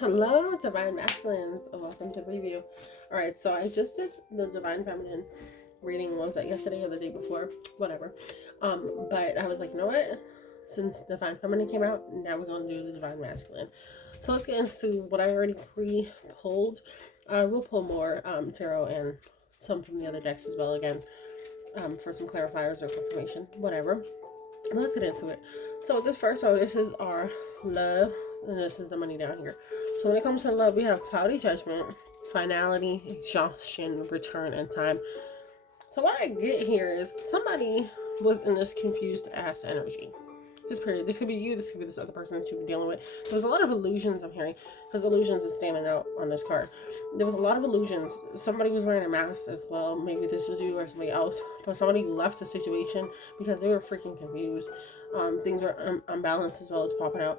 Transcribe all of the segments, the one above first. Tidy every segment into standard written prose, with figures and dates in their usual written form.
Hello, Divine Masculines. Welcome to Briyview. Alright, so I just did the Divine Feminine reading. What was that, yesterday or the day before? Whatever. But I was like, you know what? Since Divine Feminine came out, now we're going to do the Divine Masculine. So let's get into what I already pre-pulled. We'll pull more tarot and some from the other decks as well again for some clarifiers or confirmation. Whatever. Let's get into it. So this first row, this is our love, and this is the money down here. So when it comes to love, we have cloudy judgment, finality, exhaustion, return, and time. So what I get here is somebody was in this confused ass energy. This period. This could be you. This could be this other person that you've been dealing with. There's a lot of illusions I'm hearing, because illusions is standing out on this card. There was a lot of illusions. Somebody was wearing a mask as well. Maybe this was you or somebody else. But somebody left the situation because they were freaking confused. Things were unbalanced as well as popping out.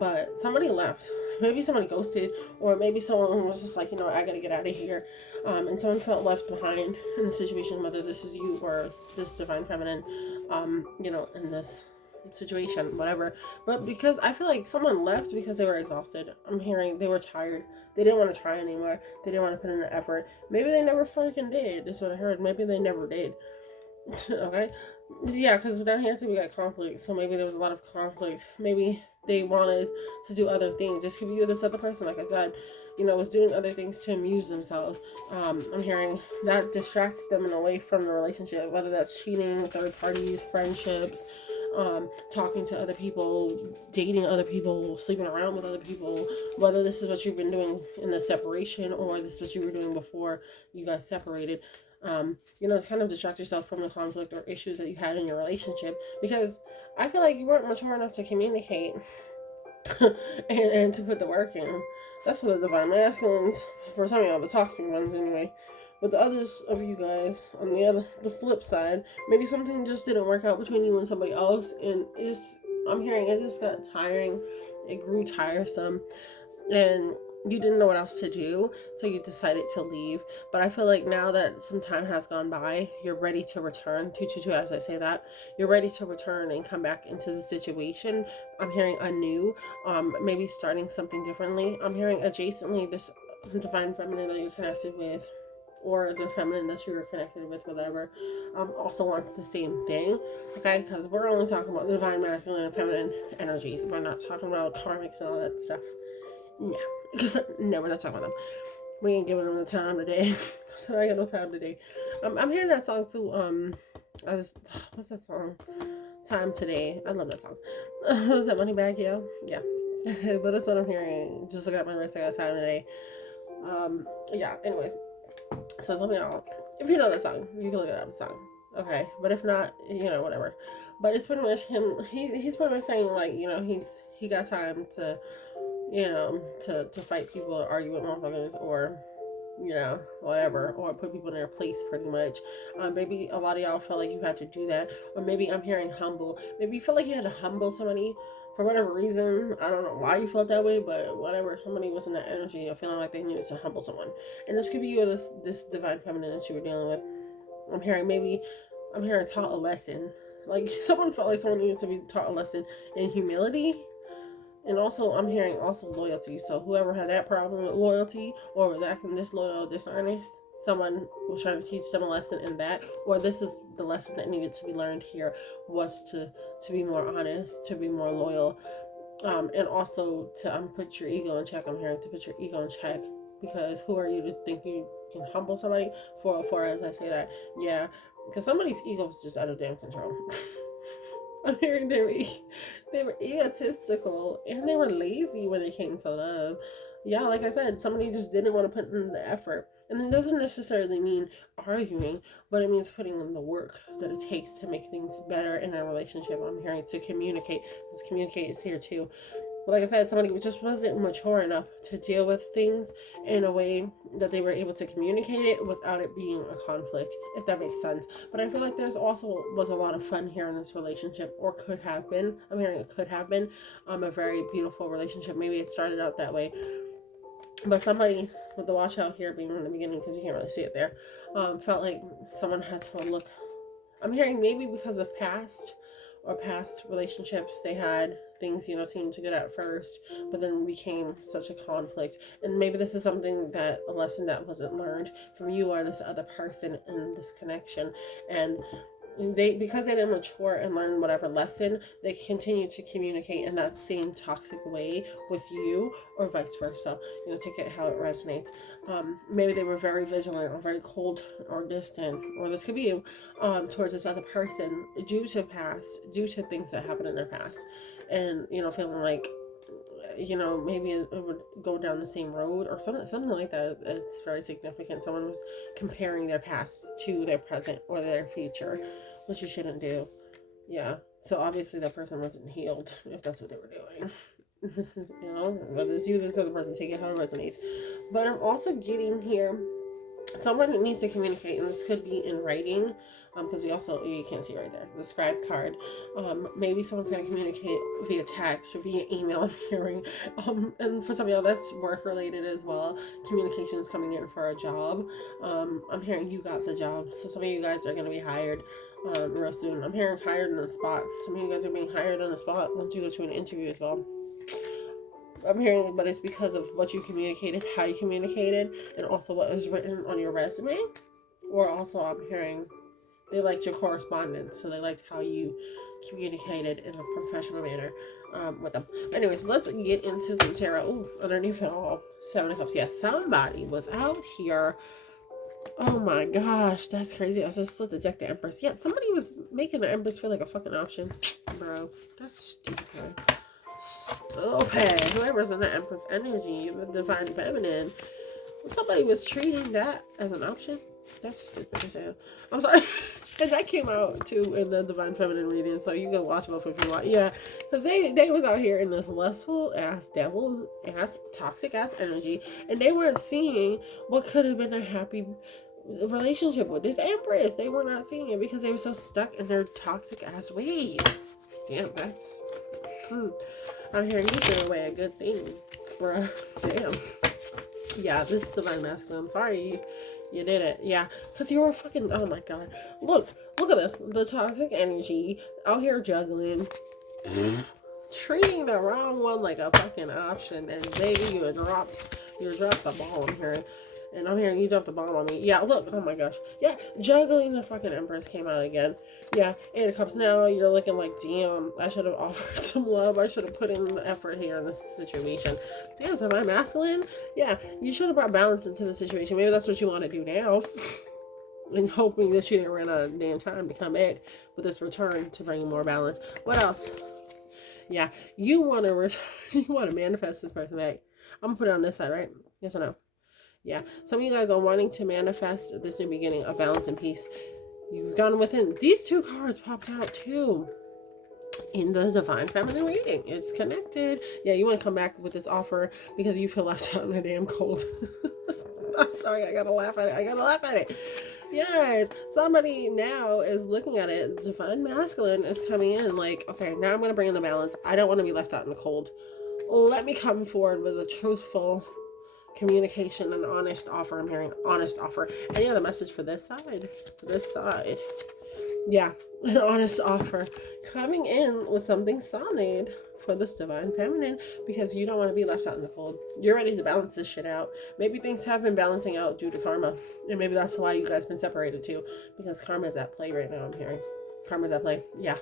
But somebody left. Maybe somebody ghosted, or maybe someone was just like, you know, I gotta get out of here. And someone felt left behind in the situation, whether this is you or this Divine Feminine, you know, in this situation, whatever. But because I feel like someone left because they were exhausted. I'm hearing they were tired. They didn't want to try anymore. They didn't want to put in the effort. Maybe they never fucking did. That's what I heard. Maybe they never did. Okay? Yeah, because down here too we got conflict. So maybe there was a lot of conflict. Maybe they wanted to do other things. This could be you or this other person, like I said, you know, was doing other things to amuse themselves. I'm hearing that distracted them and away from the relationship, whether that's cheating, third parties, friendships, talking to other people, dating other people, sleeping around with other people, whether this is what you've been doing in the separation or this is what you were doing before you guys separated. You know, to kind of distract yourself from the conflict or issues that you had in your relationship, because I feel like you weren't mature enough to communicate and to put the work in. That's for the Divine Masculines, for some of y'all, the toxic ones anyway. But the others of you guys, on the flip side, maybe something just didn't work out between you and somebody else, and I'm hearing it just got tiring. It grew tiresome, and you didn't know what else to do, so you decided to leave. But I feel like now that some time has gone by, you're ready to return. 222, as I say that, you're ready to return and come back into the situation. I'm hearing anew, maybe starting something differently. I'm hearing adjacently this Divine Feminine that you're connected with, or the feminine that you're connected with, whatever, also wants the same thing, okay? Because we're only talking about the Divine Masculine and feminine energies. We're not talking about karmics and all that stuff. No, because no, we're not talking about them. We ain't giving them the time today. So I got no time today. I'm hearing that song too. What's that song? Time Today. I love that song. Was that Moneybagg Yo? Yeah. But that's what I'm hearing. Just look at my wrist. I got time today. Yeah. Anyways. So something else. If you know the song, you can look it up. The song, okay. But if not, you know, whatever. But it's pretty much him. He's pretty much saying, like, you know, he got time to, you know, to fight people or argue with motherfuckers, or, you know, whatever, or put people in their place, pretty much. Maybe a lot of y'all felt like you had to do that, or maybe I'm hearing humble. Maybe you felt like you had to humble somebody. For whatever reason, I don't know why you felt that way, but whatever, somebody was in that energy of feeling like they needed to humble someone. And this could be you or this Divine Feminine that you were dealing with. I'm hearing taught a lesson. Like, someone felt like someone needed to be taught a lesson in humility. And also, I'm hearing also loyalty. So whoever had that problem with loyalty, or was acting disloyal, dishonest, someone was trying to teach them a lesson in that, or this is the lesson that needed to be learned here, was to be more honest, to be more loyal, and also to put your ego in check. I'm hearing to put your ego in check, because who are you to think you can humble somebody? 404, as I say that, yeah, because somebody's ego is just out of damn control. I'm hearing they were egotistical, and they were lazy when it came to love. Yeah, like I said, somebody just didn't want to put in the effort. And it doesn't necessarily mean arguing, but it means putting in the work that it takes to make things better in a relationship. I'm hearing to communicate, because communicate is here too. But like I said, somebody just wasn't mature enough to deal with things in a way that they were able to communicate it without it being a conflict, if that makes sense. But I feel like there's also was a lot of fun here in this relationship, or could have been. I'm hearing it could have been a very beautiful relationship. Maybe it started out that way. But somebody with the watch out here being in the beginning, because you can't really see it there, felt like someone had to look. I'm hearing maybe because of past relationships they things, you know, seemed good at first, but then became such a conflict. And maybe this is something that, a lesson that wasn't learned from you or this other person in this connection. And because they didn't mature and learn whatever lesson, they continue to communicate in that same toxic way with you, or vice versa. You know, take it how it resonates. Maybe they were very vigilant or very cold or distant, or this could be you, towards this other person due to things that happened in their past, and you know, feeling like, you know, maybe it would go down the same road or something like that. It's very significant. Someone was comparing their past to their present or their future, which you shouldn't do. Yeah. So obviously that person wasn't healed if that's what they were doing. You know, whether it's you, this other person, take it how it resonates. But I'm also getting here, someone needs to communicate, and this could be in writing, because you can't see right there, the scribe card. Maybe someone's going to communicate via text or via email, I'm hearing. And for some of y'all, that's work related as well. Communication is coming in for a job. I'm hearing you got the job, so some of you guys are going to be hired real soon. I'm hearing hired on the spot. Some of you guys are being hired on the spot once you go to an interview as well. I'm hearing, but it's because of what you communicated, how you communicated, and also what was written on your resume. Or also I'm hearing they liked your correspondence, so they liked how you communicated in a professional manner with them. Anyways, let's get into some tarot. Ooh, underneath it all, 7 of Cups. Yes, somebody was out here. Oh my gosh, that's crazy. I just split the deck, the Empress. Yeah, somebody was making the Empress feel like a fucking option. Bro, that's stupid. Okay, whoever's in the Empress energy, the Divine Feminine, somebody was treating that as an option. That's stupid. I'm sorry. And that came out too in the Divine Feminine reading, so you can watch both if you want. Yeah, because they was out here in this lustful ass, devil ass, toxic ass energy, and they weren't seeing what could have been a happy relationship with this Empress. They were not seeing it because they were so stuck in their toxic ass ways. Damn, that's I'm hearing you threw away a good thing, bruh. Damn. Yeah, this is Divine Masculine. I'm sorry you did it. Yeah, because you were fucking, oh my god. Look at this. The toxic energy out here juggling. Treating the wrong one like a fucking option, and baby, you dropped the ball in here. And I'm hearing you dropped the bomb on me. Yeah, look. Oh my gosh. Yeah, juggling the fucking Empress came out again. Yeah, 8 of Cups. Now you're looking like, damn, I should have offered some love. I should have put in the effort here in this situation. Damn, so am I masculine? Yeah, you should have brought balance into the situation. Maybe that's what you want to do now. And hoping that you didn't run out of damn time to come back with this return to bring more balance. What else? Yeah, you want to return. You want to manifest this person back. I'm going to put it on this side, right? Yes or no? Yeah, some of you guys are wanting to manifest this new beginning of balance and peace. You've gone within. These 2 cards popped out too in the Divine Feminine reading. It's connected. Yeah, you want to come back with this offer because you feel left out in the damn cold. I'm sorry, I gotta laugh at it. Yes, somebody now is looking at it. Divine Masculine is coming in like, okay, now I'm going to bring in the balance. I don't want to be left out in the cold. Let me come forward with a truthful communication and honest offer. I'm hearing honest offer. Any other message for this side? Yeah, an honest offer coming in with something solid for this Divine Feminine, because you don't want to be left out in the cold. You're ready to balance this shit out. Maybe things have been balancing out due to karma, and maybe that's why you guys been separated too, because karma is at play right now. I'm hearing karma's at play. Yeah,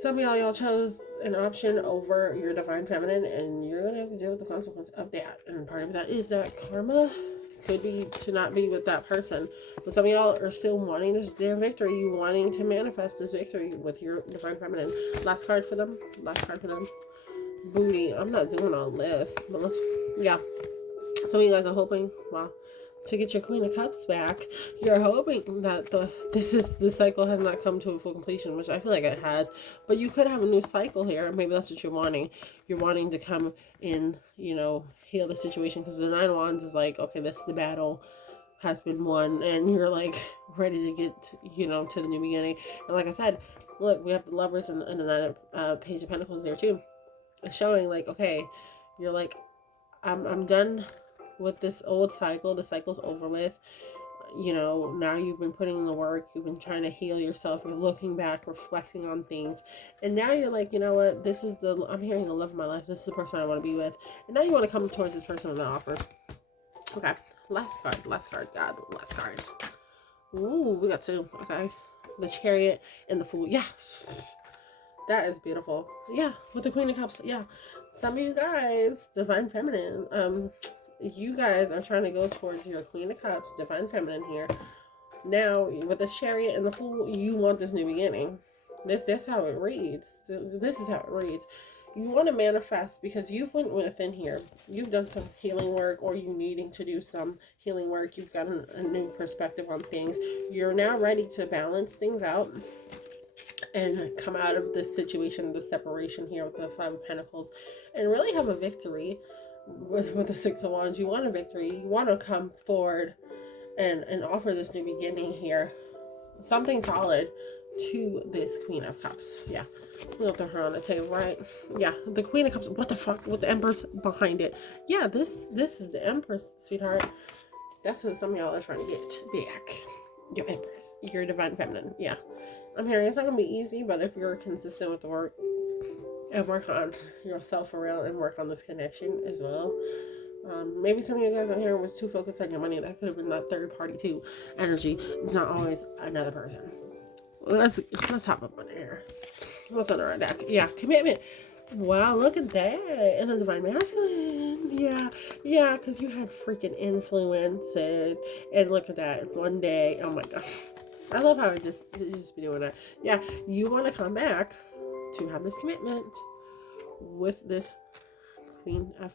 some of y'all chose an option over your Divine Feminine, and you're going to have to deal with the consequence of that. And part of that is that karma could be to not be with that person. But some of y'all are still wanting their victory. You wanting to manifest this victory with your Divine Feminine. Last card for them. Booty. I'm not doing all this. But yeah. Some of you guys are hoping, wow, to get your Queen of Cups back. You're hoping that the cycle has not come to a full completion, which I feel like it has. But you could have a new cycle here. Maybe that's what you're wanting. You're wanting to come in, heal the situation, because the 9 of Wands is like, okay, the battle has been won, and you're like ready to get, to the new beginning. And like I said, look, we have the Lovers and the 9 Page of Pentacles there too. It's showing like, okay, you're like, I'm done with this old cycle. The cycle's over with. you know, now you've been putting in the work, you've been trying to heal yourself, you're looking back, reflecting on things, and now you're like, you know what, I'm hearing the love of my life, this is the person I want to be with, and now you want to come towards this person with an offer. Okay, last card, God, last card. Ooh, we got 2, okay. The Chariot and the Fool, yeah. That is beautiful. Yeah, with the Queen of Cups, yeah. Some of you guys, Divine Feminine, you guys are trying to go towards your Queen of Cups, Divine Feminine here. Now, with the Chariot and the Fool, you want this new beginning. That's how it reads. This is how it reads. You want to manifest because you've went within here. You've done some healing work, or you needing to do some healing work. You've got a new perspective on things. You're now ready to balance things out and come out of this situation, the separation here with the 5 of Pentacles, and really have a victory with the 6 of Wands. You want a victory. You want to come forward and offer this new beginning here. Something solid to this Queen of Cups. Yeah. We'll throw her on the table, right? Yeah. The Queen of Cups. What the fuck? With the Empress behind it. Yeah, this is the Empress, sweetheart. That's what some of y'all are trying to get back. Your Empress. Your Divine Feminine. Yeah. I'm hearing it's not going to be easy, but if you're consistent with the work and work on yourself for real and work on this connection as well. Maybe some of you guys out here was too focused on your money. That could have been that third party too energy. It's not always another person. Let's hop up on here. What's on our deck? Yeah, commitment. Wow, look at that. And the Divine Masculine. Yeah, because you had freaking influences. And look at that. One day, oh my God. I love how it just be doing that. Yeah, you want to come back to have this commitment with this Queen of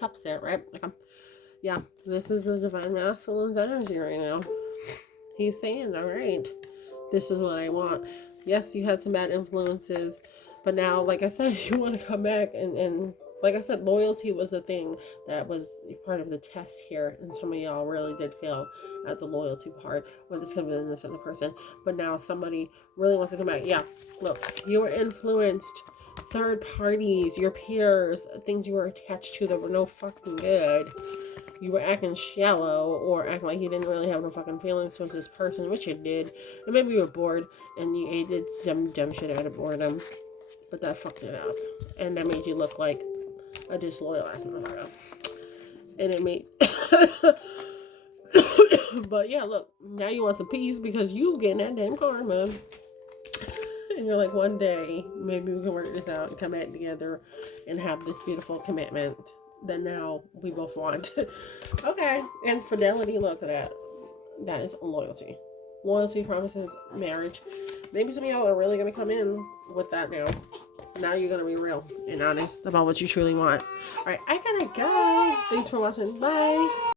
Cups there, right? Okay. Yeah, this is the Divine Masculine's energy right now. He's saying, all right, this is what I want. Yes, you had some bad influences, but now, like I said, you want to come back and like I said, loyalty was a thing that was part of the test here, and some of y'all really did fail at the loyalty part, or this could have been this other person, but now somebody really wants to come back. Yeah, look, you were influenced, third parties, your peers, things you were attached to that were no fucking good. You were acting shallow, or acting like you didn't really have no fucking feelings towards this person, which you did, and maybe you were bored, and you did some dumb shit out of boredom, but that fucked it up, and that made you look like a disloyal ass motherfucker. And it made but yeah, look, now you want some peace because you getting that damn karma. And you're like, one day maybe we can work this out and come back together and have this beautiful commitment that now we both want. Okay. And fidelity, look at that. That is loyalty. Loyalty, promises, marriage. Maybe some of y'all are really going to come in with that now. Now you're going to be real and honest about what you truly want. All right, I gotta go. Thanks for watching. Bye.